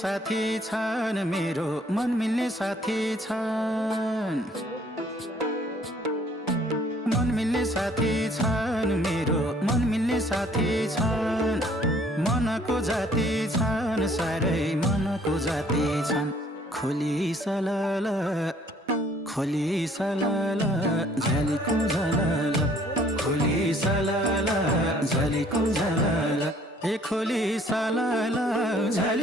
साथी छन् मेरो मन मिल्ने साथी छन् मन मिल्ने साथी छन् मेरो मन मिल्ने साथी छन् मनको जाति छन् साह्रै मनको जाति छन् खोली सलाला झलीको झलाला खोली सलाला झलीको झलाला ए खोली सलाला झली